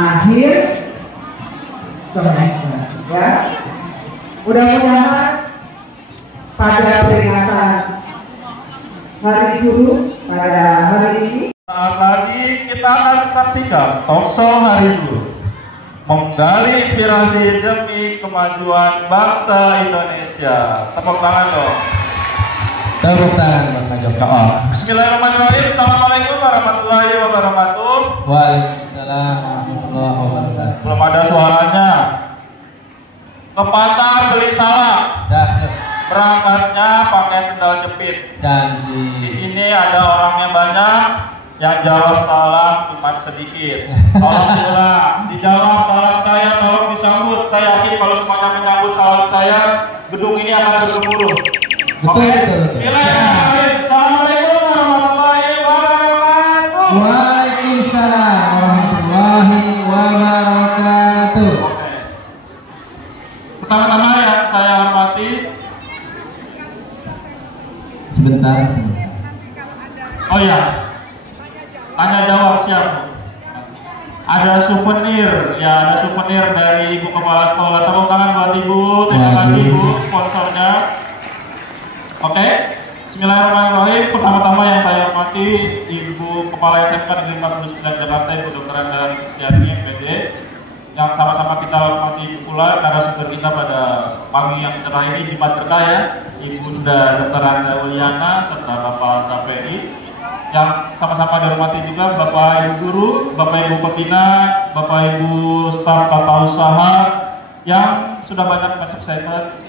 akhir semester ya. Mudah-mudahan pada peringatan Hari Guru pada hari ini saat lagi kita akan saksikan talkshow Hari Guru menggali inspirasi demi kemajuan bangsa Indonesia. Tepuk tangan dong. Tepuk tangan Bang Joko. Bismillahirrahmanirrahim. Assalamualaikum warahmatullahi wabarakatuh. Waalaikumsalam warahmatullahi wabarakatuh. Belum ada suaranya. Ke pasar beli salak. Berangkatnya pakai sendal jepit. Di sini ada orangnya banyak, yang jawab salah cuma sedikit. Tolong silakan dijawab salah saya, tolong disambut. Saya yakin kalau semuanya menyambut salah saya, gedung ini akan bergemuruh. Oke, silakan. Assalamualaikum warahmatullahi wabarakatuh. Waalaikumsalam warahmatullahi wabarakatuh. Oke. Pertama-tama yang saya hormati. Sebentar. Oh ya, tanya jawab siap. Ada souvenir, ya ada souvenir dari Ibu Kepala Sekolah. Tepuk tangan buat Ibu, terima kasih Ibu sponsornya. Oke, Bismillahirrahmanirrahim. Pertama-tama yang saya hormati Ibu Kepala SMK Negeri 49 Jakarta, Ibu Dr. Andalan Kristiani MPD, yang sama-sama kita hormati pula narasumber kita pada pagi yang cerah ini, Jumat Berkah ya, Ibunda Dr. Anda Uliana serta Bapak Saperi, yang sama-sama dihormati juga Bapak Ibu Guru, Bapak Ibu Pembina, Bapak Ibu staf tata usaha yang sudah banyak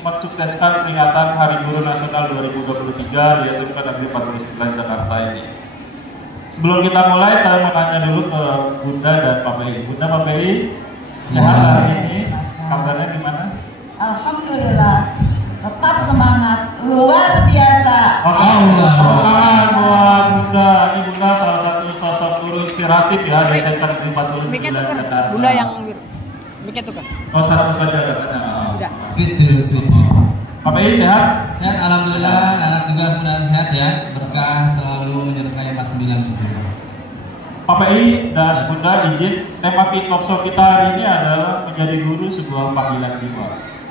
mensukseskan peringatan Hari Guru Nasional 2023 di SMK Negeri 49 Jakarta ini. Sebelum kita mulai, saya mau tanya dulu ke Bunda dan Pak Pei. Bunda, Pak Pei, sehat hari ini? Kabarnya gimana? Alhamdulillah, tetap semangat, luar biasa. Oke, tangan buat Bunda. Ini Bunda salah satu sosok guru inspiratif ya di SMK Negeri 49 Jakarta. Bunda yang biru. Miknya tuh kan. Oh, satu saja katanya. Udah. Sweet. Pak Pei sehat? Sehat, alhamdulillah. Anak juga mudah sehat ya. Berkah selalu menyertai 49 itu. Pak Pei dan Bunda izin, tema talkshow kita hari ini adalah menjadi guru sebuah panggilan jiwa.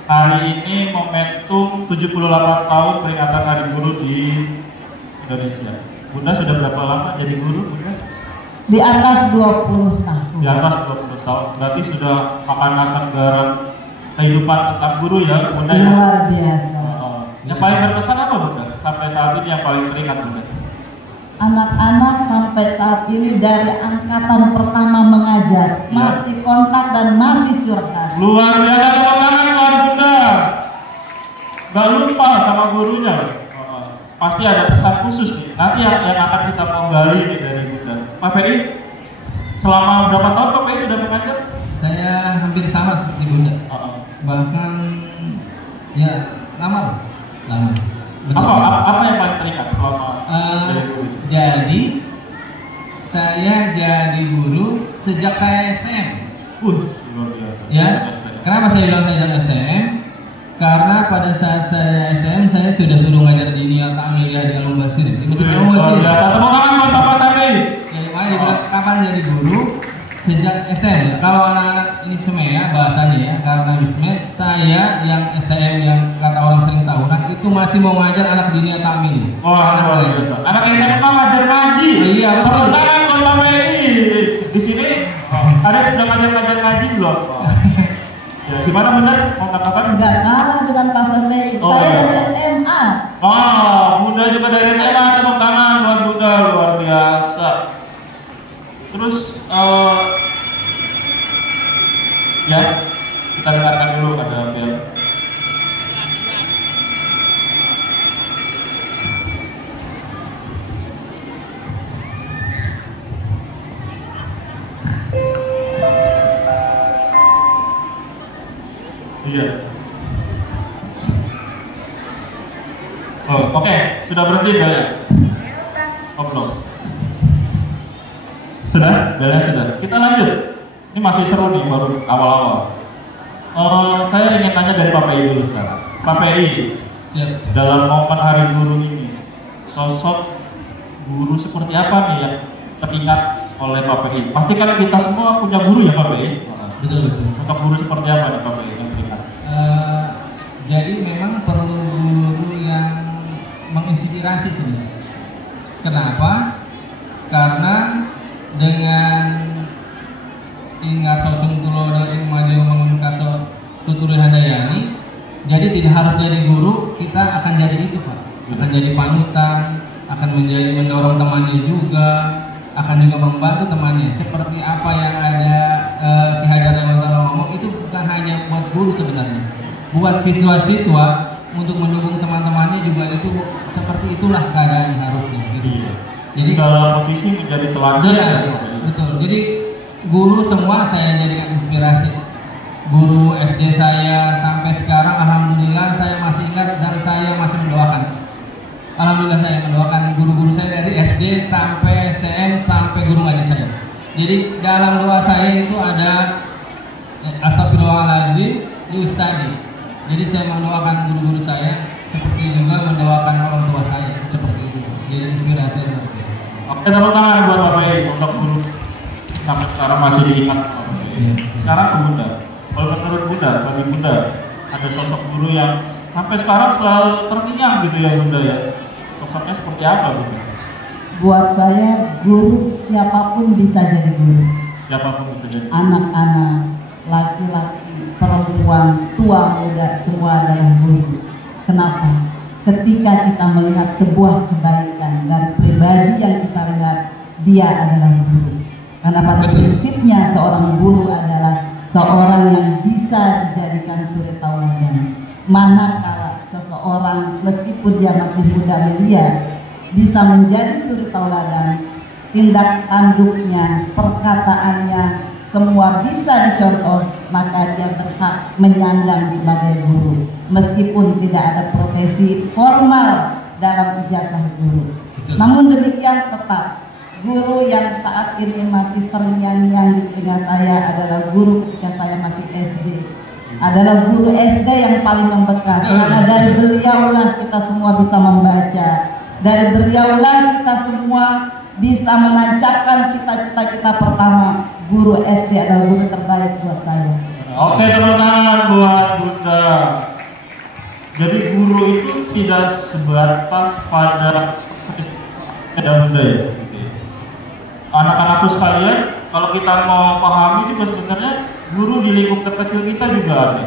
Hari ini momentum 78 tahun peringatan Hari Guru di Indonesia. Bunda sudah berapa lama jadi guru, Bunda? Di atas 20 tahun. Di atas 20 tahun. Berarti sudah makan asam garam kehidupan tentang guru ya, Bunda ya? Luar biasa. Yang paling berkesan apa, Bunda? Sampai saat ini yang paling teringat, Bunda? Anak-anak sampai saat ini dari angkatan pertama mengajar, masih kontak dan masih curhat. Luar biasa, tepuk tangan buat Bunda. Gak lupa sama gurunya. Pasti ada pesan khusus nih. Nanti yang akan kita mau gali nih dari Bunda. Pak Pei, selama berapa tahun Pak Pei sudah mengajar? Saya hampir sama seperti Bunda. Bahkan ya lama. Apa yang paling teringat selama jadi guru? Jadi saya jadi guru sejak saya STM. Luar biasa. Ya, kenapa saya bilang sejak STM? Karena pada saat saya STM saya sudah suruh ngajar di Nia Ta'amiliyah di Al-Mubasir. Di Masjid Al-Mubasir. Tepuk tangan buat Bapak Sapei. Ya, makanya dibilang kapan jadi guru? Sejak STM. Kalau anak-anak ini SME ya bahasanya ya, karena SME saya yang STM yang kata orang sering tahu, nah itu masih mau ngajar anak di Nia Ta'amiliyah. Anak SMA ngajar ngaji. Iya, betul. Tepuk tangan buat Bapak ini. Di sini ada yang sudah ngajar ngaji belum? Ya, gimana benar? Mau katakan? Enggak kalah dengan Pak Sapei. Saya dari SMA. Bunda juga dari SMA. Tepuk tangan buat Bunda, luar biasa. Terus ya kita dengarkan dulu ada bel. Iya. Oke. Sudah berhenti belnya? Oh belum. Sudah? Belnya sudah. Kita lanjut. Ini masih seru nih, baru awal-awal. Saya ingin tanya dari Pak Pei dulu sekarang. Pak Pei, dalam momen Hari Guru ini, sosok guru seperti apa nih yang teringat oleh Pak PI. Pasti kan kita semua punya guru ya Pak PI. Betul. Untuk guru seperti apa nih Pak PI yang berikan? Jadi memang perlu guru yang menginspirasi sebenarnya. Kenapa? Karena dengan tinggal sosum tulodo ing maju mengkato tuturi handayani, jadi tidak harus jadi guru, kita akan jadi itu Pak. Akan jadi panutan, akan menjadi mendorong temannya juga, akan juga membantu temannya. Seperti apa yang ada Ki Hajar Dewantara ngomong, itu bukan hanya buat guru sebenarnya, buat siswa-siswa untuk mendukung teman-temannya juga, itu seperti itulah keadaan harusnya. Gitu. Jadi segala posisi menjadi teladan. Iya, betul. Jadi guru semua saya jadikan inspirasi. Guru SD saya sampai sekarang alhamdulillah saya masih ingat dan saya masih mendoakan. Alhamdulillah saya mendoakan guru-guru saya dari SD sampai STM sampai guru ngaji saya. Jadi dalam doa saya itu ada astagfirullahaladzim li ustadi. Jadi saya mendoakan guru-guru saya, seperti juga mendoakan orang tua saya, seperti itu. Jadi inspirasi seperti itu. Oke, tepuk tangan buat Bapak PI untuk guru sampai sekarang masih diingat. Sekarang ke Bunda. Kalau menurut Bunda, bagi Bunda ada sosok guru yang sampai sekarang selalu terngiang gitu ya Bunda ya. Sosoknya seperti apa Bunda? Buat saya guru siapapun bisa jadi guru. Siapapun bisa jadi. Anak-anak, laki-laki, perempuan, tua, muda, semua adalah guru. Kenapa? Ketika kita melihat sebuah kebaikan dari pribadi yang kita lihat, dia adalah guru. Karena pada prinsipnya seorang guru adalah seorang yang bisa dijadikan suri tauladan. Manakala seseorang meskipun dia masih muda belia bisa menjadi suri tauladan, tindak tanduknya, perkataannya, semua bisa dicontoh, maka dia berhak menyandang sebagai guru meskipun tidak ada profesi formal dalam ijazah guru. Namun demikian tetap guru yang saat ini masih terngiang-ngiang di telinga saya adalah guru ketika saya masih SD. Adalah guru SD yang paling membekas, karena dari beliaulah kita semua bisa membaca. Dari beliaulah kita semua bisa menancapkan cita-cita kita pertama. Guru SD adalah guru terbaik buat saya. Oke, teman-teman, buat Bunda. Jadi guru itu tidak sebatas pada Bunda ya. Anak-anakku sekalian, kalau kita mau pahami itu sebenarnya guru di lingkup terkecil kita juga ada.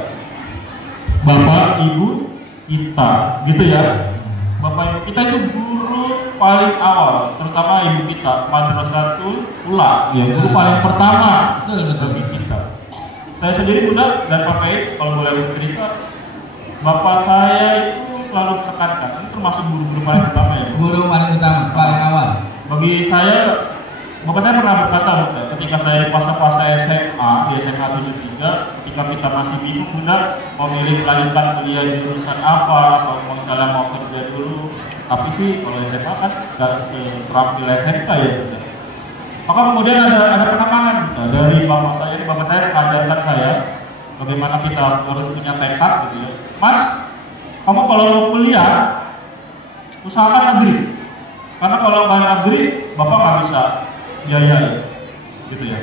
Bapak, ibu, kita, gitu ya. Bapak ibu kita itu guru paling awal, terutama ibu kita, madrasatul ula, ya, guru paling pertama bagi kita. Saya sendiri Bunda dan Pak PI, kalau boleh cerita, bapak saya itu selalu menekankan, ini termasuk guru-guru paling utama ya. Guru paling utama, paling awal. Bagi saya, bapak saya pernah berkata Bunda, ketika saya fase-fase SMA di SMA 73, ketika kita masih bingung Bunda mau milih melanjutkan kuliah jurusan apa atau misalnya mau kerja dulu, tapi sih kalau SMA kan nggak seterampil SMK ya Bunda. Maka kemudian ada penekanan Bunda dari bapak saya. Ini bapak saya mengajarkan saya bagaimana kita harus punya tekad gitu ya. Mas, kamu kalau mau kuliah usahakan negeri, karena kalau nggak negeri bapak nggak bisa biaya ya, gitu ya.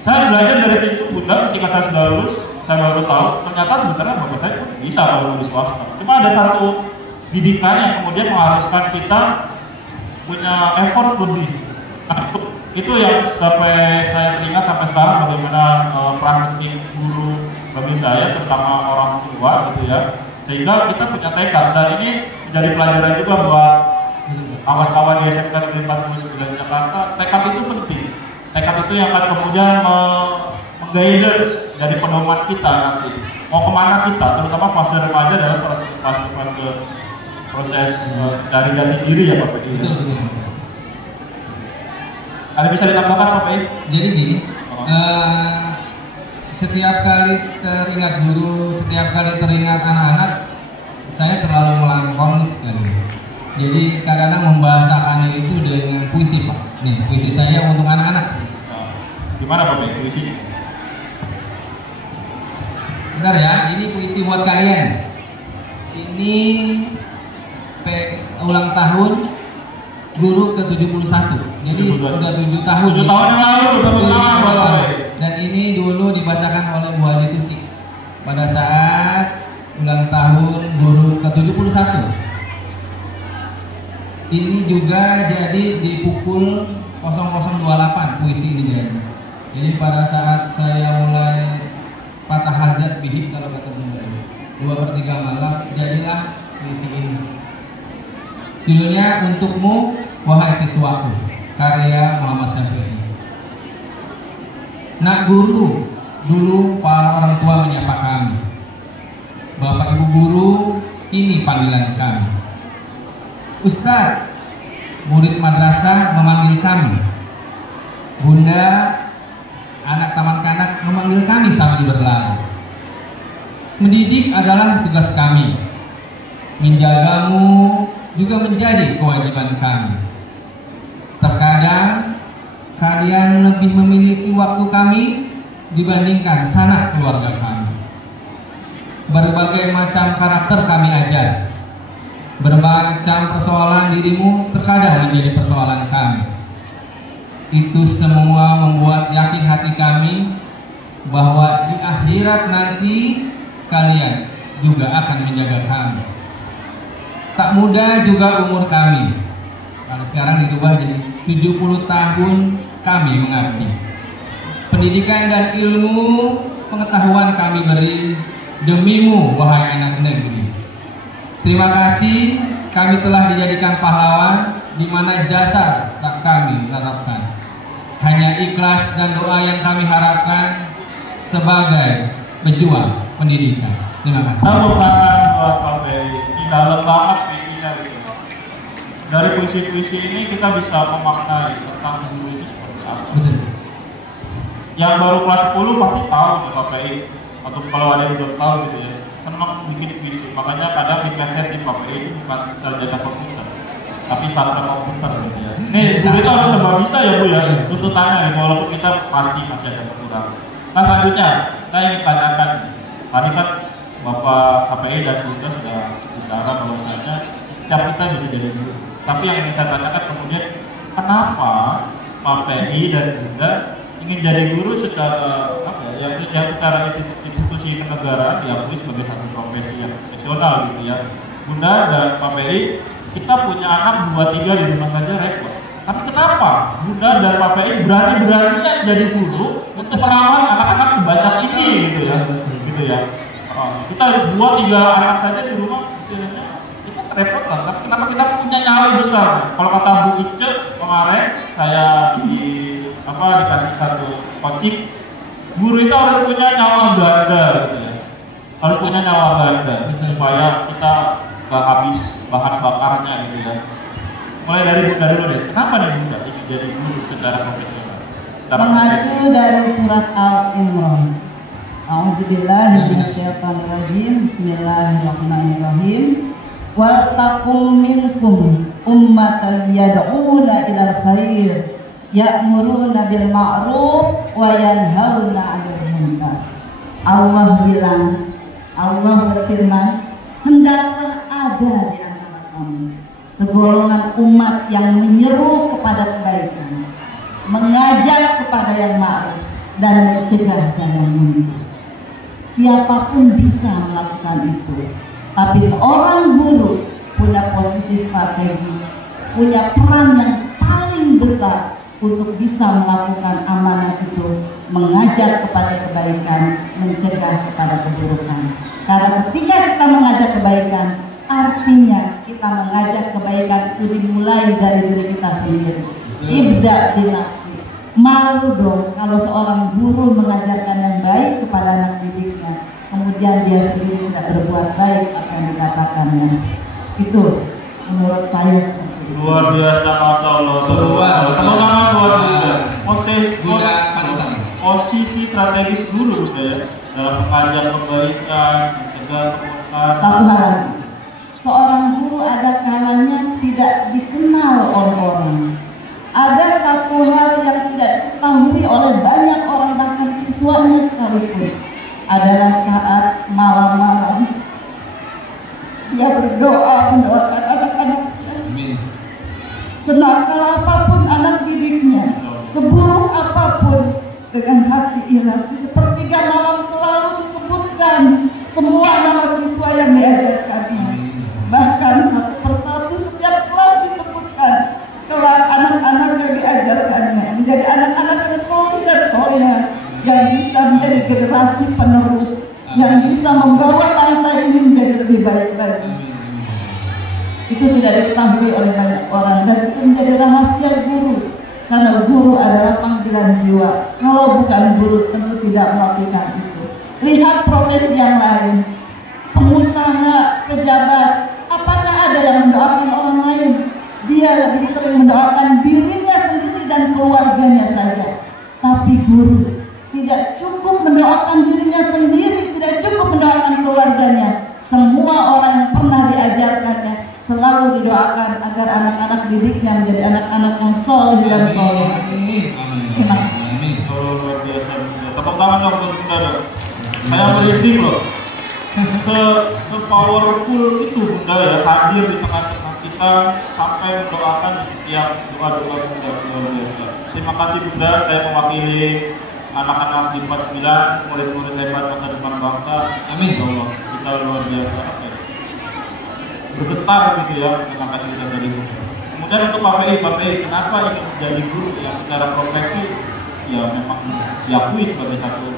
Saya belajar dari situ Bunda, ketika saya sudah lulus, saya baru tahu ternyata sebenarnya bapak saya bisa kalau di swasta. Cuma ada satu didikan yang kemudian mengharuskan kita punya effort lebih. Itu yang sampai saya teringat sampai sekarang bagaimana peran penting guru bagi saya, terutama orang tua gitu ya. Sehingga kita punya tekad, dan ini menjadi pelajaran juga buat kawan-kawan di SMK Negeri 49 Jakarta. Tekad itu penting. Tekad itu yang akan kemudian mengguidance dari pedoman kita nanti. Mau kemana kita, terutama fase remaja dalam proses dari jati diri ya Pak PI. Ada bisa ditambahkan Pak PI? Jadi gini, setiap kali teringat guru, setiap kali teringat anak-anak, saya terlalu melankomis sekali. Jadi kadang-kadang membahasakannya itu dengan puisi Pak. Nih puisi saya untuk anak-anak. Gimana Pak PI puisi? Bentar ya, ini puisi buat kalian. Ini ulang tahun guru ke-71. Jadi sudah 7 tahun. 7 tahun yang lalu, tepuk tangan buat KPI. Dan ini dulu dibacakan oleh Bu Haji Tutik pada saat ulang tahun guru ke-71. Ini juga jadi di pukul 00.28 puisi ini jadi. Jadi pada saat saya mulai patah hajat bihik kalau kata Bunda 2/3 malam, jadilah puisi ini. Judulnya Untukmu Wahai Siswaku, karya Muhammad Syafi'i. Nak guru, dulu para orang tua menyapa kami. Bapak Ibu guru, ini panggilan kami. Ustaz, murid madrasah memanggil kami. Bunda, anak taman kanak memanggil kami sambil berlari. Mendidik adalah tugas kami. Menjagamu juga menjadi kewajiban kami. Terkadang kalian lebih memiliki waktu kami dibandingkan sanak keluarga kami. Berbagai macam karakter kami ajar. Bermacam persoalan dirimu terkadang menjadi persoalan kami. Itu semua membuat yakin hati kami bahwa di akhirat nanti kalian juga akan menjaga kami. Tak mudah juga umur kami. Kalau sekarang ditubah jadi 70 tahun kami mengabdi. Pendidikan dan ilmu pengetahuan kami beri demimu wahai anak negeri. Terima kasih, kami telah dijadikan pahlawan di mana jasa tak kami harapkan. Hanya ikhlas dan doa yang kami harapkan sebagai pejuang pendidikan. Terima kasih. Tepuk tangan buat KPI. Ini dalam banget puisinya gitu. Dari puisi-puisi ini kita bisa memaknai tentang guru itu seperti apa. Betul. Yang baru kelas 10 pasti tahu nih KPI, atau kalau ada yang belum tahu gitu ya, senang bikin puisi. Makanya kadang di PSS di KPI itu bukan sarjana komputer, tapi sastra komputer gitu ya. Nih, guru itu harus serba bisa ya Bu ya, tuntutannya ya, walaupun kita pasti masih ada kekurangan. Nah selanjutnya, saya ingin tanyakan, tadi kan Bapak KPI dan Bunda sudah bicara bahwasanya setiap kita bisa jadi guru. Tapi yang ingin saya tanyakan kemudian, kenapa KPI dan Bunda ingin jadi guru secara apa ya, yang secara institusi kenegaraan diakui sebagai satu profesi yang profesional gitu ya. Bunda dan KPI, kita punya anak 2-3 di rumah saja repot. Tapi kenapa Bunda dan KPI berani-beraninya jadi guru untuk merawat anak-anak sebanyak ini gitu ya? Gitu ya. Kita 2-3 anak saja di rumah istilahnya kita repot kan? Tapi kenapa kita punya nyali besar? Kalau kata Bu Ice kemarin saya dikasih satu kocik, guru itu harus punya nyawa ganda gitu ya. Harus punya nyawa ganda supaya kita gak habis bahan bakarnya gitu ya. Mulai dari Bunda dulu deh. Kenapa nih Bunda ini jadi guru secara profesional? Mengacu dari surat Al-Imran. A'udzubillahi minasyaitonirrajim. Bismillahirrahmanirrahim. Wal taqum minkum ummatan yad'una ilal khair ya'muruna bil ma'ruf wa yanhauna 'anil munkar. Allah bilang, Allah berfirman, hendaklah ada di antara kamu segolongan umat yang menyeru kepada kebaikan, mengajak kepada yang ma'ruf dan mencegah yang munkar. Siapapun bisa melakukan itu, tapi seorang guru punya posisi strategis, punya peran yang paling besar untuk bisa melakukan amanah itu, mengajak kepada kebaikan, mencegah kepada keburukan. Karena ketika kita mengajak kebaikan, artinya kita mengajak kebaikan itu dimulai dari diri kita sendiri. Ibda di nafsi. Malu dong kalau seorang guru mengajarkan yang baik kepada anak didiknya, kemudian dia sendiri tidak berbuat baik apa yang dikatakannya. Itu menurut saya seperti itu. Luar biasa, Masya Allah. Teman-teman luar biasa. Posisi strategis guru ya, dalam mengajak kebaikan, mencegah keburukan. Satu hal lagi, seorang guru ada kalanya tidak dikenal oleh orang. Ada satu hal yang tidak diketahui oleh banyak orang, bahkan siswanya sekalipun, adalah saat malam-malam dia berdoa mendoakan anak-anaknya. Senakal apapun anak didik dengan hati ikhlas. Di sepertiga malam selalu disebutkan semua nama siswa yang diajarkannya. Bahkan satu persatu setiap kelas disebutkan kelak anak-anak yang diajarkannya menjadi anak-anak yang soleh dan soleha, yang bisa menjadi generasi penerus, yang bisa membawa bangsa ini menjadi lebih baik lagi. Itu tidak diketahui oleh banyak orang, dan itu menjadi rahasia guru, karena guru adalah panggilan jiwa. Kalau bukan guru tentu tidak melakukan itu. Lihat profesi yang lain, pengusaha, pejabat, apakah ada yang mendoakan orang lain? Dia lebih sering mendoakan dirinya sendiri dan keluarganya saja. Tapi guru tidak cukup mendoakan dirinya sendiri, tidak cukup mendoakan keluarganya. Semua orang yang pernah diajarkannya selalu didoakan agar anak-anak didiknya menjadi anak-anak yang soleh dan soleh. Terima kasih. Luar biasa. Tepuk tangan dong untuk saudara. Saya merinding loh. Se-powerful itu Bunda ya, hadir di tengah-tengah kita sampai mendoakan di setiap doa-doa Bunda. Luar biasa. Terima kasih Bunda, saya mewakili anak-anak di 49, murid-murid hebat masa depan bangsa. Amin. Ya Allah, kita luar biasa. Bergetar gitu ya mengangkat kita dari guru. Kemudian untuk PPI, kenapa ingin menjadi guru yang secara profesi ya memang diakui sebagai satu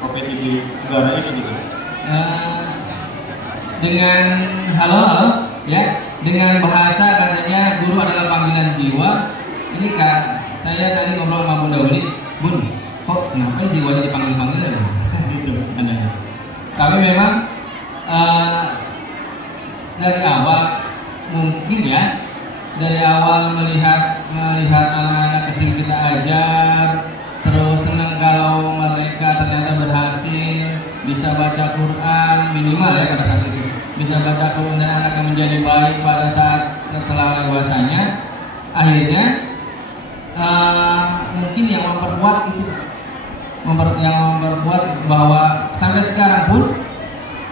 profesi di negara ini gitu. Dengan halo ya, dengan bahasa katanya guru adalah panggilan jiwa. Ini Kak, saya tadi ngobrol sama Bunda Uli, Bun, kok kenapa jiwanya dipanggil-panggil ya? Gitu katanya. Tapi memang dari awal mungkin ya, dari awal melihat anak-anak kecil kita ajar, terus senang kalau mereka ternyata berhasil bisa baca Quran minimal ya pada saat itu, bisa baca Quran dan anaknya menjadi baik pada saat setelah dewasanya. Akhirnya mungkin yang memperkuat itu, yang memperkuat bahwa sampai sekarang pun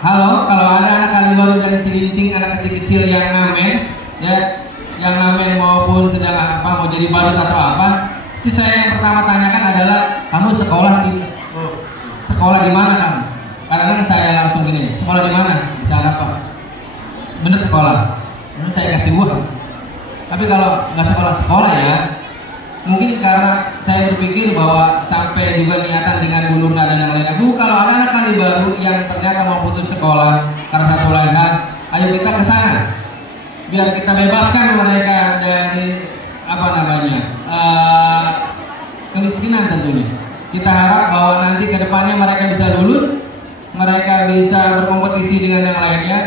halo, kalau ada anak kali baru dan cilincing, anak kecil-kecil yang ngamen ya, yang ngamen maupun sedang apa mau jadi badut atau apa, itu saya yang pertama tanyakan adalah kamu sekolah di mana kamu? Kadang-kadang saya langsung gini, sekolah di mana? Di sana Pak. Bener sekolah. Bener saya kasih uang. Tapi kalau nggak sekolah ya, mungkin karena saya berpikir bahwa sampai juga niatan dengan Bu Nurna dan yang lainnya. Bu, kalau ada anak kali baru yang ternyata mau putus sekolah karena satu lain hal, ayo kita ke sana. Biar kita bebaskan mereka dari apa namanya kemiskinan tentunya. Kita harap bahwa nanti ke depannya mereka bisa lulus, mereka bisa berkompetisi dengan yang lainnya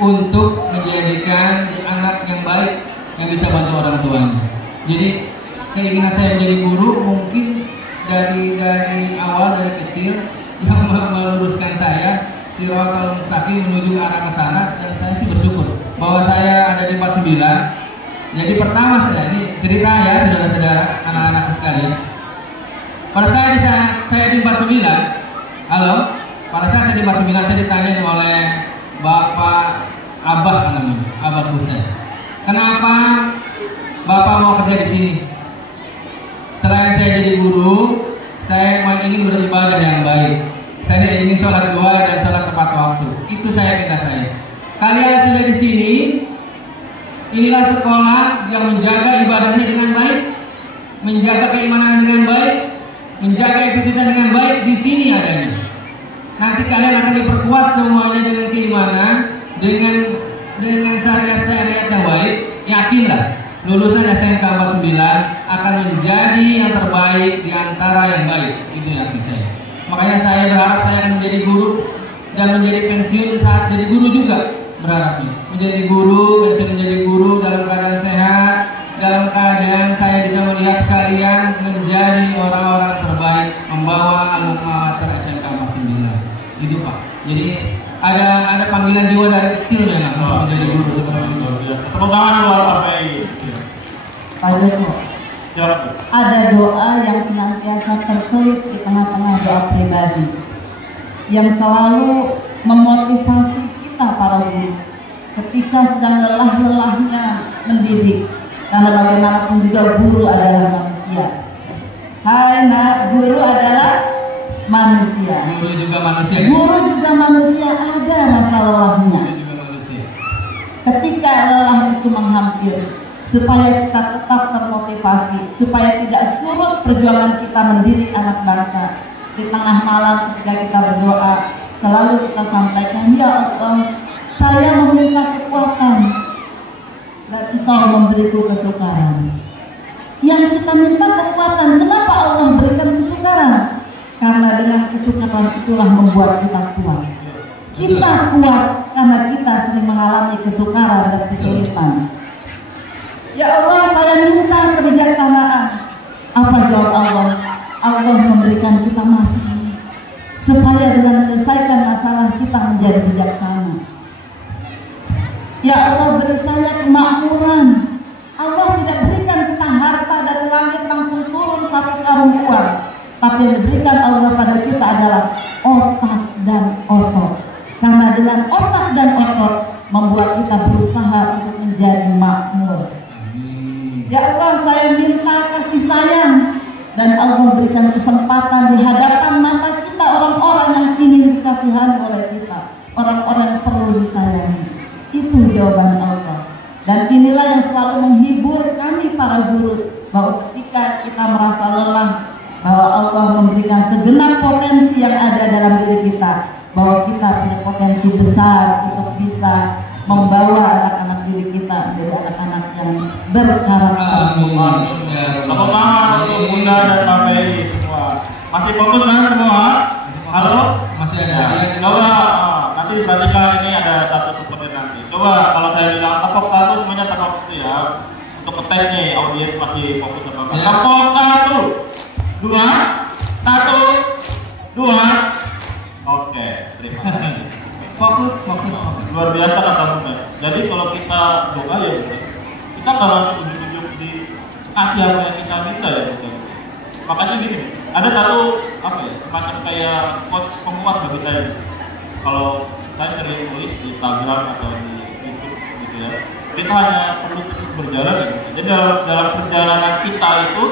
untuk menjadikan anak yang baik yang bisa bantu orang tuanya. Jadi keinginan saya menjadi guru mungkin dari awal, dari kecil yang meluruskan saya Shiratal Mustaqim menuju arah ke sana, dan saya sih bersyukur bahwa saya ada di 49. Jadi pertama ini cerita ya saudara-saudara, anak-anak sekalian. Pada saat saya di 49, halo, pada saat saya di 49 saya ditanya oleh Bapak Abah namanya, Abah Husain. Kenapa Bapak mau kerja di sini? Selain saya jadi guru, saya ingin beribadah yang baik. Saya ingin sholat dua dan sholat tepat waktu. Itu saya. Kalian sudah di sini, inilah sekolah yang menjaga ibadahnya dengan baik, menjaga keimanan dengan baik, menjaga etika dengan baik. Di sini adanya. Nanti kalian akan diperkuat semuanya dengan keimanan, dengan syariat-syariat yang baik. Yakinlah, lulusan SMK 49 akan menjadi yang terbaik di antara yang baik. Itu yakin saya. Makanya saya berharap saya akan menjadi guru dan menjadi pensiun saat jadi guru juga. Berharapnya menjadi guru, pensiun menjadi guru dalam keadaan sehat, dalam keadaan saya bisa melihat kalian menjadi orang-orang terbaik, membawa alumni SMK 49. Itu Pak. Jadi ada panggilan jiwa dari kecil memang untuk menjadi guru seperti itu. Tepuk tangan luar PPI. Pak Joko, ada doa yang senantiasa terselip di tengah-tengah doa pribadi, yang selalu memotivasi kita para guru ketika sedang lelah-lelahnya mendidik, karena bagaimanapun juga guru adalah manusia. Hai nak, guru adalah manusia. Guru juga manusia. Guru juga manusia, ada rasa lelahnya. Guru juga manusia. Ketika lelah itu menghampiri, supaya kita tetap termotivasi, supaya tidak surut perjuangan kita mendidik anak bangsa. Di tengah malam ketika kita berdoa, selalu kita sampaikan, ya Allah, saya meminta kekuatan dan Engkau memberiku kesukaran. Yang kita minta kekuatan, kenapa Allah berikan kesukaran? Karena dengan kesukaran itulah membuat kita kuat. Kita kuat karena kita sering mengalami kesukaran dan kesulitan. Ya Allah, saya minta kebijaksanaan. Apa jawab Allah? Allah memberikan kita masalah supaya dengan menyelesaikan masalah kita menjadi bijaksana. Ya Allah, beri saya kemakmuran. Allah tidak berikan kita harta dari langit langsung turun satu karung uang, tapi yang diberikan Allah pada kita adalah otak dan otot. Karena dengan otak dan otot membuat kita berusaha untuk menjadi makmur. Ya Allah, saya minta kasih sayang, dan Allah berikan kesempatan di hadapan mata kita orang-orang yang ingin dikasihani oleh kita, orang-orang yang perlu disayangi. Itu jawaban Allah. Dan inilah yang selalu menghibur kami para guru, bahwa ketika kita merasa lelah, bahwa Allah memberikan segenap potensi yang ada dalam diri kita, bahwa kita punya potensi besar untuk bisa membawa anak-anak didik kita menjadi anak-anak yang berkarakter. Tepuk tangan untuk Bunda dan Pak Pei semua. Masih fokus kan semua? Halo? Masih ada hadiah. Coba nanti diperhatikan, ini ada satu souvenir nanti. Coba kalau saya bilang tepuk satu, semuanya tepuk itu ya. Untuk ngetes nih, audiens masih fokus apa enggak? Tepuk 1, 2, 1, 2. Oke, terima kasih. Fokus. Luar biasa kata Bunda. Jadi kalau kita doa ya Bunda, kita nggak langsung ujung-ujung dikasih apa yang kita minta ya Bunda. Makanya gini, ada satu semacam kayak quotes penguat bagi saya. Kalau saya sering tulis di Instagram atau di YouTube gitu ya, kita hanya perlu terus berjalan ya. Jadi dalam perjalanan kita itu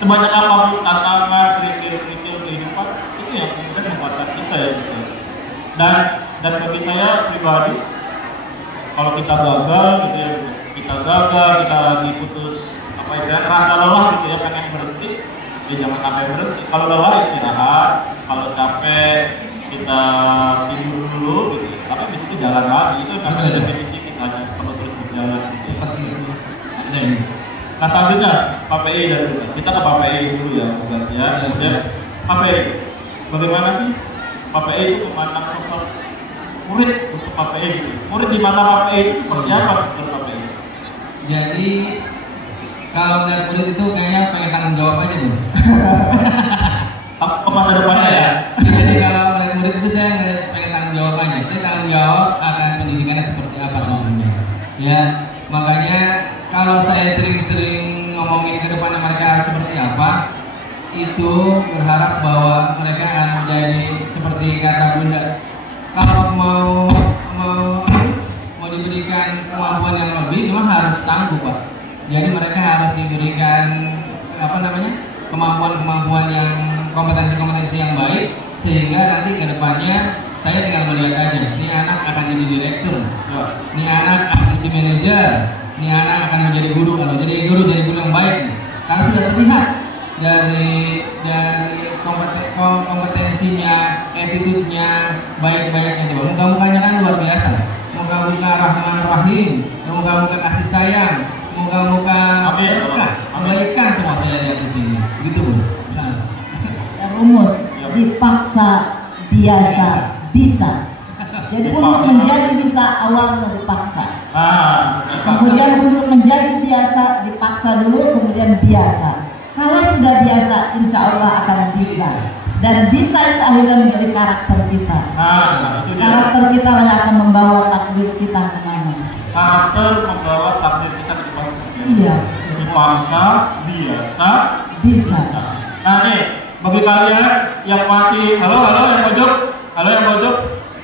sebanyak apapun tantangan, kerikil kehidupan, itu yang kemudian membuat kita ya gitu. Dan bagi saya pribadi, kalau kita gagal gitu ya, kita lagi putus rasa lelah gitu ya, pengen berhenti, ya jangan sampai berhenti. Kalau lelah istirahat, kalau capek kita tidur dulu gitu. Tapi bisa itu jalan lagi, itu namanya definisi kita hanya perlu terus berjalan seperti itu. Nah selanjutnya Pak PI dan kita ke Pak PI dulu ya, kemudian Pak PI, bagaimana sih Pak PI itu memandang sosok murid untuk Pak PI gitu? Murid di mata Pak PI itu seperti apa menurut Pak PI? Jadi kalau melihat murid itu kayaknya pengen tanggung jawab aja Bu. Ke masa depannya ya? Jadi kalau melihat murid itu saya pengen tanggung jawab aja. Jadi tanggung jawab akan pendidikannya seperti apa tentunya. Ya, makanya kalau saya sering-sering ngomongin ke depannya mereka harus seperti apa, itu berharap bahwa mereka akan menjadi seperti kata Bunda. Kalau mau diberikan kemampuan yang lebih, memang harus tangguh Pak. Jadi mereka harus diberikan kemampuan yang kompetensi yang baik, sehingga nanti ke depannya saya tinggal melihat aja, nih anak akan jadi direktur, nih anak akan jadi manajer, nih anak akan menjadi guru. Kalau jadi guru yang baik nih, karena sudah terlihat dari kompetensinya, attitude-nya, baik-baiknya juga. Muka-mukanya kan luar biasa, muka-muka Rahman Rahim, muka-muka kasih sayang, muka-muka berkah, kebaikan semua saya lihat di sini. Gitu Bu. Rumus dipaksa biasa bisa. Jadi untuk menjadi bisa awalnya dipaksa. Kemudian untuk menjadi biasa dipaksa dulu, kemudian biasa. Kalau sudah biasa, insya Allah akan bisa. Dan bisa itu akhirnya menjadi karakter kita. Karakter kita yang akan membawa takdir kita kemana. Karakter membawa takdir kita ke depan. Iya. Dipaksa, biasa, bisa. Nah nih, bagi kalian yang masih halo yang pojok,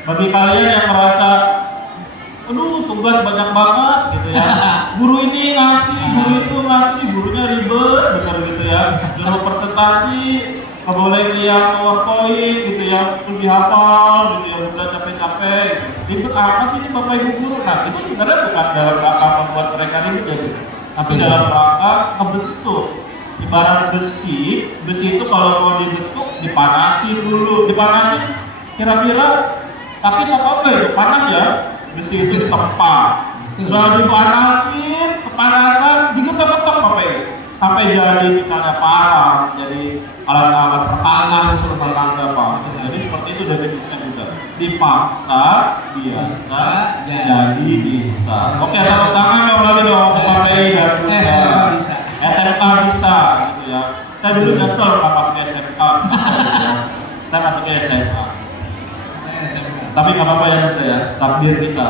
bagi kalian yang merasa, aduh tugas banyak banget gitu ya, guru ini ngasih guru itu ngasih gurunya ribet bener gitu ya. Dulu presentasi nggak boleh lihat PowerPoint gitu ya, perlu dihafal gitu ya, udah capek-capek. Itu apa sih ini Bapak Ibu guru? Nah itu sebenarnya bukan dalam rangka membuat mereka ribet ya, tapi dalam rangka ngebentuk. Ibarat besi itu kalau mau dibentuk dipanasin dulu, dipanasin kira-kira tapi tak apa itu panas ya, besi itu ditempa, udah dipanasin, kepanasan, digetok-getok apa ya, sampai jadi misalnya parang, jadi alat-alat panas rumah tangga Pak. Jadi seperti itu definisinya juga. Dipaksa biasa jadi bisa. Oke, tepuk tangan dong lagi dong KPI dan bisa. SMK bisa gitu ya. Saya dulu nyesel nggak pakai SMK. Saya masuk ke SMA. Tapi nggak apa-apa ya gitu ya, takdir kita.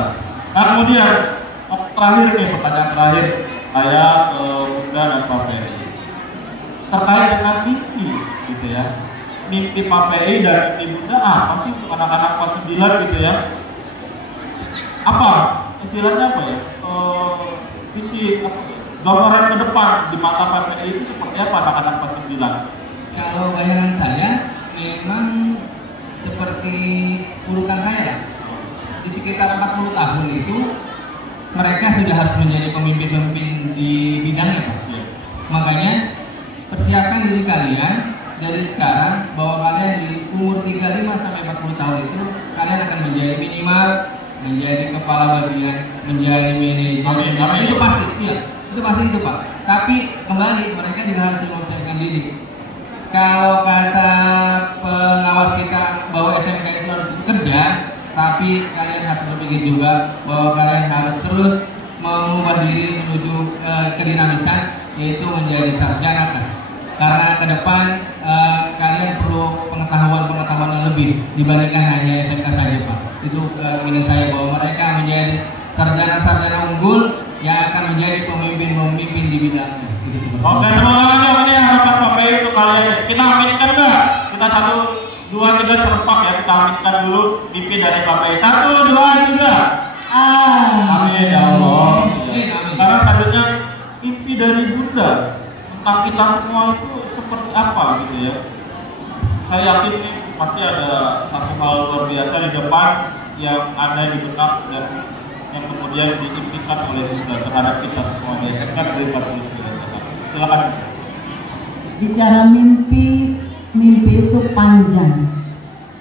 Nah kemudian terakhir nih, pertanyaan terakhir saya ke Bunda dan Pak PI terkait dengan mimpi gitu ya. Mimpi Pak PI dan mimpi Bunda apa sih untuk anak-anak kelas 9 gitu ya? Apa istilahnya apa ya? Visi apa ya? Gambaran ke depan di mata Pak PI itu seperti apa anak-anak kelas 9? Kalau bayangan saya memang seperti urutan saya, di sekitar 40 tahun itu mereka sudah harus menjadi pemimpin-pemimpin di bidangnya Pak. Ya. Makanya persiapkan diri kalian dari sekarang bahwa kalian di umur 35 sampai 40 tahun itu kalian akan menjadi minimal menjadi kepala bagian, menjadi manajer. Itu pasti, iya, itu pasti itu Pak. Tapi kembali mereka juga harus mempersiapkan diri. Kalau kata pengawas kita bahwa SMK itu harus bekerja, tapi kalian harus berpikir juga bahwa kalian harus terus mengubah diri menuju kedinamisan, yaitu menjadi sarjana kan. Karena ke depan kalian perlu pengetahuan yang lebih dibandingkan hanya SMK saja Pak. Itu keinginan saya bahwa mereka menjadi sarjana-sarjana unggul yang akan menjadi pemimpin di bidangnya. Oke, semoga ini harapan Pak PI untuk kalian. Kita aminkan enggak? Kita 1, 2, 3 serempak ya. Kita aminkan dulu mimpi dari Pak PI. 1, 2, 3. Amin ya Allah. Karena selanjutnya mimpi dari Bunda tentang kita semua itu seperti apa gitu ya. Saya yakin nih pasti ada satu hal luar biasa di depan yang ada di benak dan yang kemudian diimpikan oleh Bunda terhadap kita semua di SMK dari 49. Silakan. Bicara mimpi itu panjang.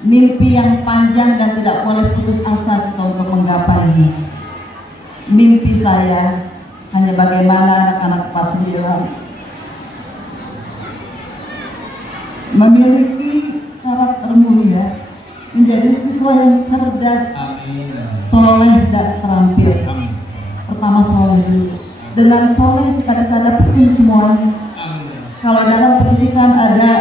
Mimpi yang panjang dan tidak boleh putus asa kita untuk menggapainya. Mimpi saya hanya bagaimana anak-anak kelas 9 memiliki karakter mulia, menjadi siswa yang cerdas, soleh dan terampil. Pertama soleh dulu. Dengan soleh kita bisa dapetin semuanya. Kalau dalam pendidikan ada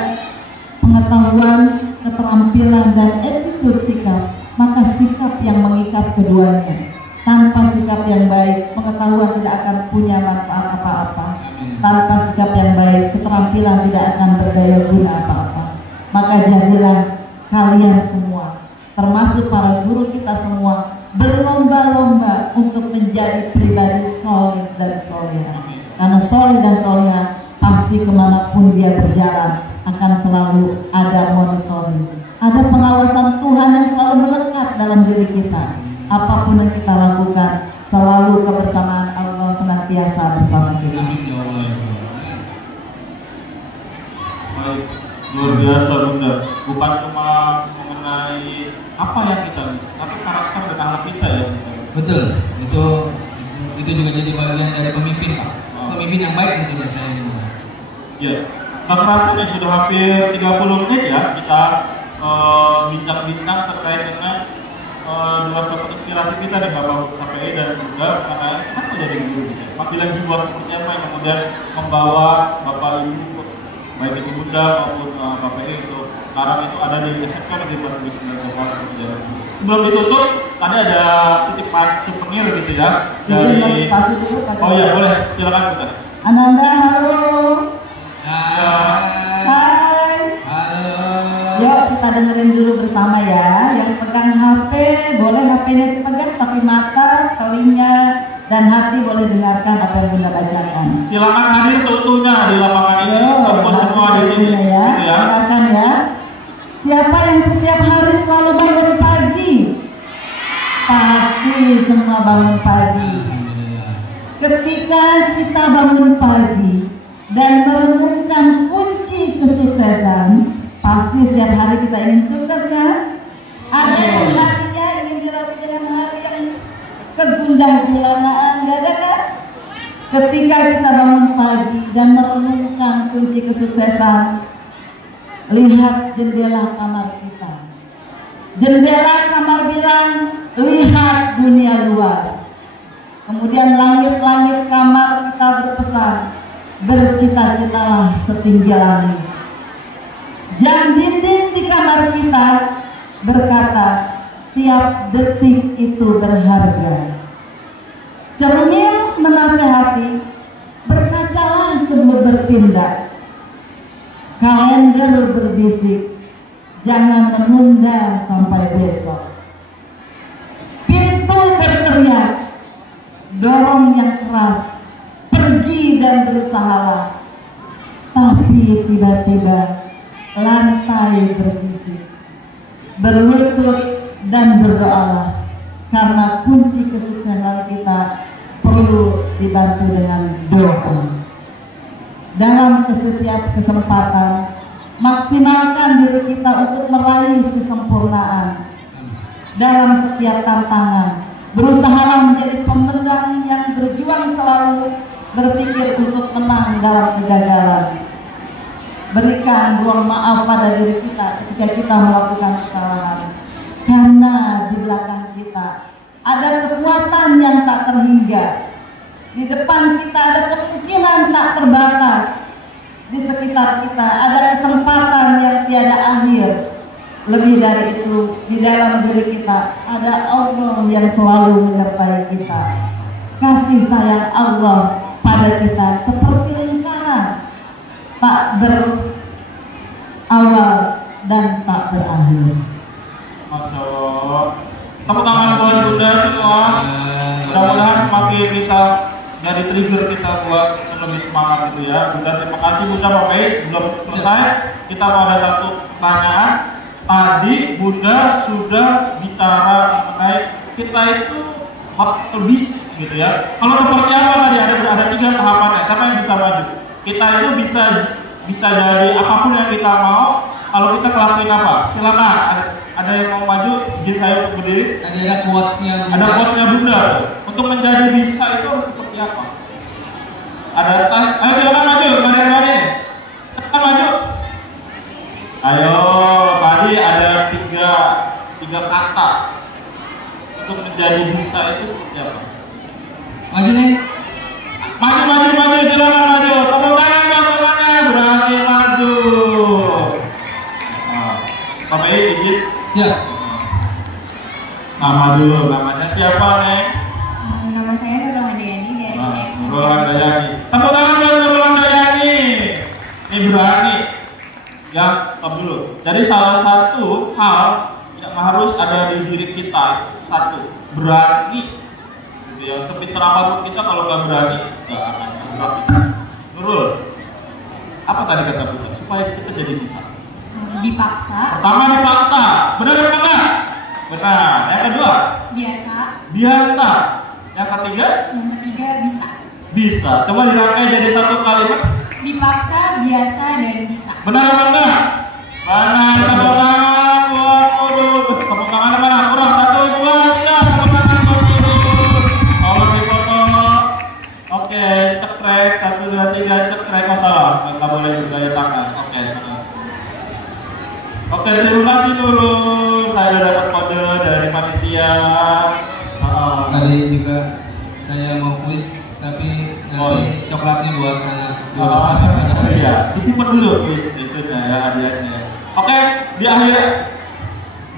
pengetahuan, keterampilan dan attitude sikap, maka sikap yang mengikat keduanya. Tanpa sikap yang baik, pengetahuan tidak akan punya manfaat apa-apa. Tanpa sikap yang baik, keterampilan tidak akan berdaya guna apa-apa. Maka jadilah kalian semua, termasuk para guru kita semua, berlomba-lomba untuk menjadi pribadi soleh dan soleha. Karena soleh dan soleha pasti kemanapun dia berjalan akan selalu ada monitoring, ada pengawasan Tuhan yang selalu melekat dalam diri kita. Apapun yang kita lakukan, selalu kebersamaan Allah senantiasa bersama kita. Baik, luar biasa Bunda. Bukan cuma mengenai apa yang kita bisa, tapi karakter dan akhlak kita ya. Betul, itu juga jadi bagian dari pemimpin Pak. Pemimpin yang baik itu yang saya minta. Ya, tak terasa nih sudah hampir 30 menit ya kita bincang-bincang terkait dengan dua sosok inspirasi kita nih Bapak KPI dan juga mengenai kenapa jadi guru gitu. Panggilan jiwa seperti apa yang kemudian membawa Bapak Ibu baik itu Bunda maupun KPI untuk sekarang itu ada di SMK Negeri 49. Sebelum ditutup, tadi ada titipan souvenir gitu ya dari. Oh iya boleh, silakan Bunda. Ananda, halo. Hai. Halo. Yuk kita dengerin dulu bersama ya. Yang pegang HP boleh HP-nya dipegang, tapi mata, telinga, dan hati boleh dengarkan apa yang Bunda bacakan. Silakan hadir seutuhnya di lapangan ini, fokus semua di sini. Ya, dengarkan ya. Siapa yang setiap hari selalu bangun pagi? Pasti semua bangun pagi. Ketika kita bangun pagi dan merenungkan kunci kesuksesan, pasti setiap hari kita ingin sukses kan? Ada yang hatinya ingin dilalui dengan hari yang kegundah gulanaan, gak ada kan? Ketika kita bangun pagi dan merenungkan kunci kesuksesan, lihat jendela kamar kita. Jendela kamar bilang, lihat dunia luar. Kemudian langit-langit kamar kita berpesan, bercita-citalah setinggi langit. Jam dinding di kamar kita berkata, tiap detik itu berharga. Cermin menasehati, berkacalah sebelum bertindak. Kalender berbisik, jangan menunda sampai besok. Pintu berteriak, dorong yang keras, pergi dan berusahalah. Tapi tiba-tiba lantai berbisik, berlutut dan berdoalah, karena kunci kesuksesan kita perlu dibantu dengan doa. Dalam setiap kesempatan, maksimalkan diri kita untuk meraih kesempurnaan. Dalam setiap tantangan, berusahalah menjadi pemenang yang berjuang selalu, berpikir untuk menang dalam kegagalan. Berikan ruang maaf pada diri kita ketika kita melakukan kesalahan, karena di belakang kita ada kekuatan yang tak terhingga. Di depan kita ada kemungkinan tak terbatas. Di sekitar kita ada kesempatan yang tiada akhir. Lebih dari itu, di dalam diri kita ada Allah yang selalu menyertai kita. Kasih sayang Allah pada kita seperti lingkaran, tak berawal dan tak berakhir. Masya Allah. Tepuk tangan buat Bunda semua. Mudah-mudahan semakin kita jadi trigger kita buat lebih semangat itu ya. Bunda, terima kasih Bunda. Baik, belum selesai. Kita mau ada satu pertanyaan. Tadi Bunda sudah bicara mengenai kita itu lebih gitu ya. Kalau seperti apa tadi ada 3 tahapannya. Siapa yang bisa maju? Kita itu bisa jadi apapun yang kita mau. Kalau kita ngelakuin apa? Silakan. Ada yang mau maju? Izin saya untuk berdiri. Ada quotes-nya Bunda. Ada quotes-nya Bunda. Untuk menjadi bisa itu harus seperti apa? Ada tas. Ayo silakan maju. Badan-badan. Silakan maju. Ayo. Tadi ada tiga kata untuk menjadi bisa itu seperti apa? Maju nih. Maju. Silakan maju. Tepuk tangan teman-teman. Berani maju. Bapak izin. Siap. Nama dulu, namanya siapa nih? Nama saya Nurul Handayani dari X. Nurul Handayani. Tepuk tangan buat Nurul Handayani. Ini berani. Ya, stop dulu. Jadi salah satu hal yang harus ada di diri kita, satu, berani. Gitu ya, sepintar apapun kita kalau nggak berani, nggak akan berani. Nurul, apa tadi kata Bunda? Supaya kita jadi bisa. Dipaksa. Pertama dipaksa, benar apa enggak? Benar. Yang kedua? Biasa. Yang ketiga? Yang ketiga bisa. Bisa. Coba dirangkai jadi satu kalimat. Dipaksa, biasa, dan bisa. Benar apa enggak? Benar. Tepuk tangan buat Nurul. Tepuk tangan mana? Kurang 1, 2, 3. Tepuk tangan buat Nurul. Tolong dipoto. Oke, cekrek 1, 2, 3. Cekrek masalah. Nggak boleh bergaya tangan. Oke, terima kasih Nurul. Saya sudah dapat kode dari panitia. Tadi juga saya mau kuis, tapi nanti coklatnya buat anak. Iya, disimpan dulu itu ya hadiahnya. Oke, di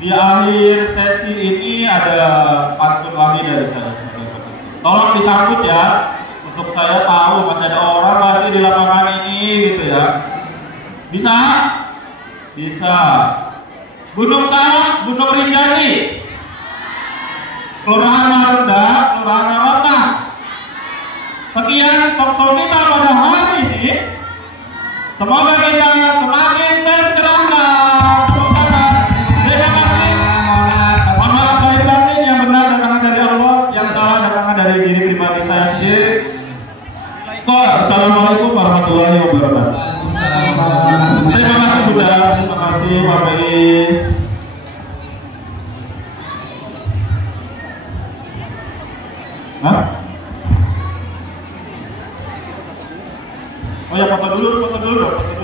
akhir sesi ini ada pantun lagi dari saya. Tolong disambut ya. Untuk saya tahu masih ada orang masih di lapangan ini gitu ya. Bisa? Bisa. Gunung Salak, Gunung Rinjani, Kelurahan Marunda, Kelurahan Ramata, talkshow kita pada hari ini. Semoga kita semakin tercerahkan. Terima kasih. Mohon maaf lahir batin, yang benar datangnya dari Allah, yang salah datangnya dari diri pribadi saya sendiri. Assalamualaikum warahmatullahi wabarakatuh. Terima kasih Bunda, terima kasih Pak Beli. Hah? Oh ya, foto dulu dong.